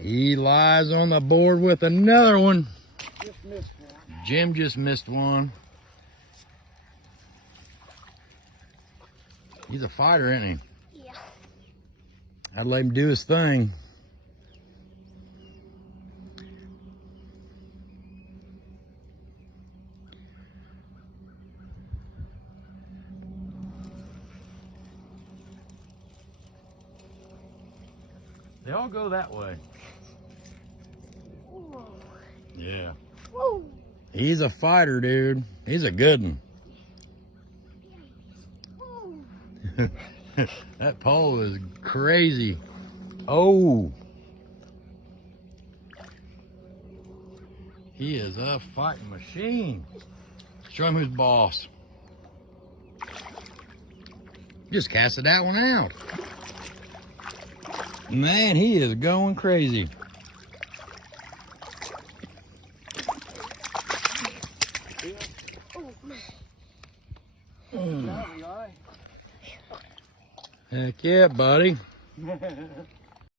He lies on the board with another one. Just missed one. Jim just missed one. He's a fighter, isn't he? Yeah. I'd let him do his thing. They all go that way. Whoa. Yeah. Whoa. He's a fighter, dude. He's a good one. Whoa. That pole is crazy. Oh. He is a fighting machine. Show him who's boss. Just casted that one out. Man, he is going crazy. Oh, my. Heck yeah, buddy.